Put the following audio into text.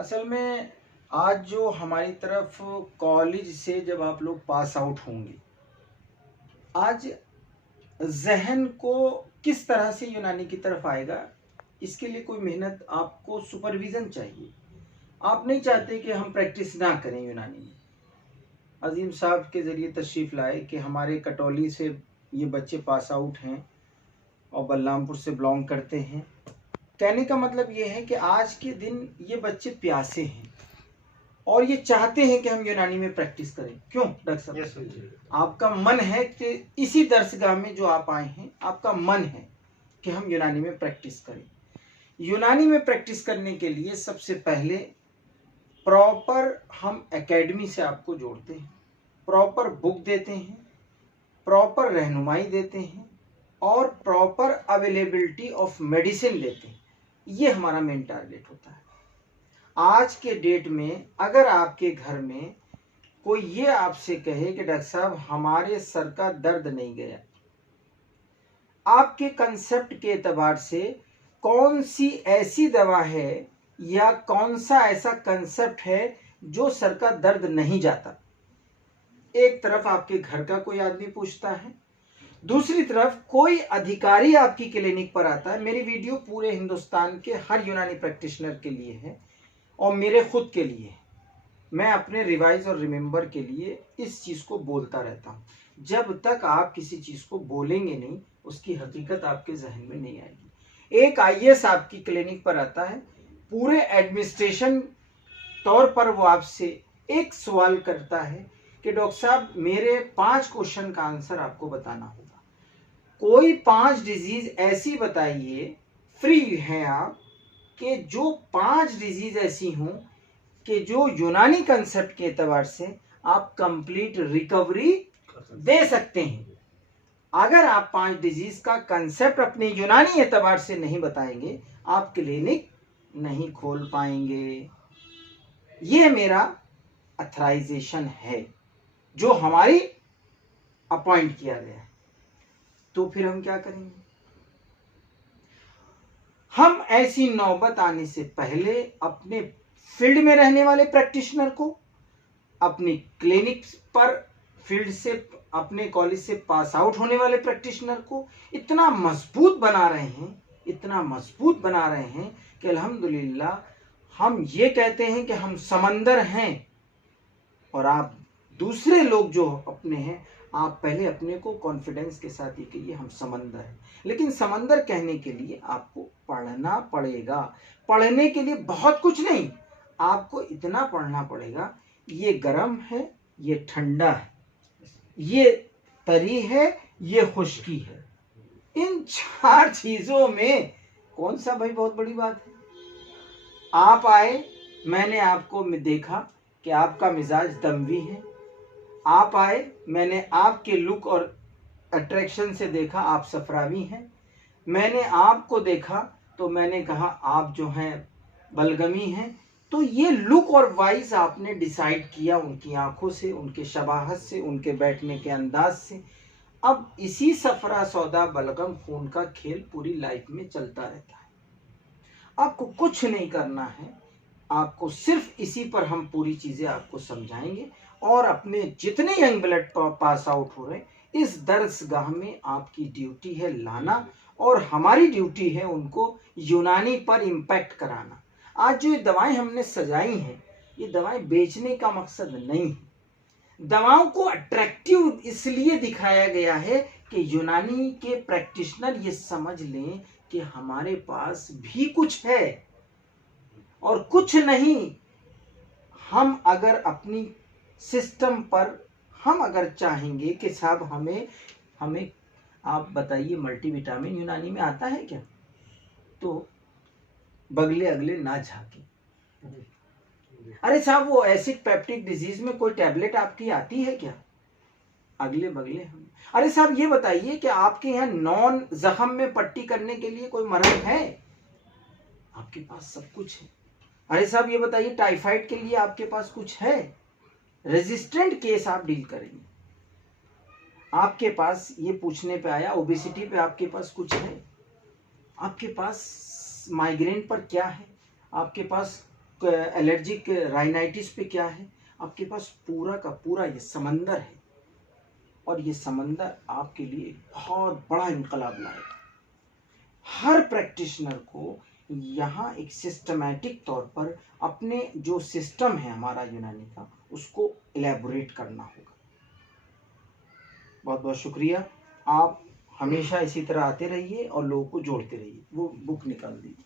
असल में आज जो हमारी तरफ कॉलेज से जब आप लोग पास आउट होंगे, आज जहन को किस तरह से यूनानी की तरफ आएगा, इसके लिए कोई मेहनत, आपको सुपरविज़न चाहिए। आप नहीं चाहते कि हम प्रैक्टिस ना करें यूनानी में। अजीम साहब के ज़रिए तशरीफ़ लाए कि हमारे कटौली से ये बच्चे पास आउट हैं और बलरामपुर से बिलोंग करते हैं। कहने का मतलब ये है कि आज के दिन ये बच्चे प्यासे हैं और ये चाहते हैं कि हम यूनानी में प्रैक्टिस करें। क्यों डॉक्टर साहब? आपका मन है कि इसी दरसगाह में जो आप आए हैं, आपका मन है कि हम यूनानी में प्रैक्टिस करें। यूनानी में प्रैक्टिस करने के लिए सबसे पहले प्रॉपर हम एकेडमी से आपको जोड़ते हैं, प्रॉपर बुक देते हैं, प्रॉपर रहनुमाई देते हैं और प्रॉपर अवेलेबिलिटी ऑफ मेडिसिन देते हैं। ये हमारा मेन टारगेट होता है। आज के डेट में अगर आपके घर में कोई ये आपसे कहे कि डॉक्टर साहब हमारे सर का दर्द नहीं गया, आपके कंसेप्ट के एतबार से कौन सी ऐसी दवा है या कौन सा ऐसा कंसेप्ट है जो सर का दर्द नहीं जाता? एक तरफ आपके घर का कोई आदमी पूछता है, दूसरी तरफ कोई अधिकारी आपकी क्लिनिक पर आता है। मेरी वीडियो पूरे हिंदुस्तान के हर यूनानी प्रैक्टिशनर के लिए है और मेरे खुद के लिए। मैं अपने रिवाइज और रिमेंबर के लिए इस चीज़ को बोलता रहता हूँ। जब तक आप किसी चीज़ को बोलेंगे नहीं, उसकी हकीकत आपके जहन में नहीं आएगी। एक आईएएस आपकी क्लिनिक पर आता है, पूरे एडमिनिस्ट्रेशन तौर पर वो आपसे एक सवाल करता है कि डॉक्टर साहब मेरे 5 क्वेश्चन का आंसर आपको बताना होगा। कोई 5 डिजीज ऐसी बताइए, फ्री हैं आप, कि जो 5 डिजीज ऐसी हों कि जो यूनानी कंसेप्ट के एतबार से आप कंप्लीट रिकवरी दे सकते हैं। अगर आप 5 डिजीज का कंसेप्ट अपने यूनानी एतबार से नहीं बताएंगे, आप क्लिनिक नहीं खोल पाएंगे। ये मेरा अथराइजेशन है जो हमारी अपॉइंट किया गया है। तो फिर हम क्या करेंगे? हम ऐसी नौबत आने से पहले अपने फील्ड में रहने वाले प्रैक्टिशनर को, अपनी क्लिनिक पर फील्ड से, अपने कॉलेज से पास आउट होने वाले प्रैक्टिशनर को इतना मजबूत बना रहे हैं, इतना मजबूत बना रहे हैं कि अल्हम्दुलिल्लाह हम ये कहते हैं कि हम समंदर हैं और आप दूसरे लोग जो अपने हैं, आप पहले अपने को कॉन्फिडेंस के साथ ही कहिए हम समंदर हैं। लेकिन समंदर कहने के लिए आपको पढ़ना पड़ेगा। पढ़ने के लिए बहुत कुछ नहीं, आपको इतना पढ़ना पड़ेगा, ये गर्म है, ये ठंडा है, ये तरी है, ये खुश्की है। इन 4 चीजों में कौन सा भाई बहुत बड़ी बात है? आप आए, मैंने आपको देखा कि आपका मिजाज दमवी है। आप आए, मैंने आपके लुक और अट्रैक्शन से देखा आप सफरावी हैं। मैंने आपको देखा तो मैंने कहा आप जो हैं बलगमी हैं। तो ये लुक और वाइज आपने डिसाइड किया उनकी आंखों से, उनके शबाहत से, उनके बैठने के अंदाज से। अब इसी सफरा सौदा बलगम खून का खेल पूरी लाइफ में चलता रहता है। आपको कुछ नहीं करना है, आपको सिर्फ इसी पर हम पूरी चीजें आपको समझाएंगे और अपने जितने यंग ब्लड पास आउट हो रहे हैं, इस दरसगाह में आपकी ड्यूटी है लाना और हमारी ड्यूटी है उनको यूनानी पर इम्पैक्ट कराना। आज जो ये दवाएं हमने सजाई हैं, ये दवाएं बेचने का मकसद नहीं है। दवाओं को अट्रैक्टिव इसलिए दिखाया गया है कि यूनानी के प्रैक्टिशनर ये समझ लें कि हमारे पास भी कुछ है और कुछ नहीं। हम अगर अपनी सिस्टम पर हम अगर चाहेंगे कि साहब हमें आप बताइए मल्टीविटामिन यूनानी में आता है क्या, तो बगले अगले ना झाके। अरे साहब वो एसिड पेप्टिक डिजीज में कोई टैबलेट आपकी आती है क्या, अगले बगले हम। अरे साहब ये बताइए कि आपके यहाँ नॉन जख्म में पट्टी करने के लिए कोई मरहम है, आपके पास सब कुछ है। अरे साहब ये बताइए टाइफाइड के लिए आपके पास कुछ है, रेजिस्टेंट केस आप डील करेंगे। आपके पास ये पूछने पे आया ओबेसिटी पे आपके पास कुछ है, आपके पास माइग्रेन पर क्या है, आपके पास एलर्जिक राइनाइटिस पे क्या है, आपके पास पूरा का पूरा ये समंदर है, और ये समंदर आपके लिए बहुत बड़ा इनकलाब लाएगा। हर प्रैक्टिशनर को यहाँ एक सिस्टमैटिक तौर पर अपने जो सिस्टम है हमारा यूनानी का, उसको इलेबोरेट करना होगा। बहुत बहुत शुक्रिया। आप हमेशा इसी तरह आते रहिए और लोगों को जोड़ते रहिए। वो बुक निकाल दीजिए।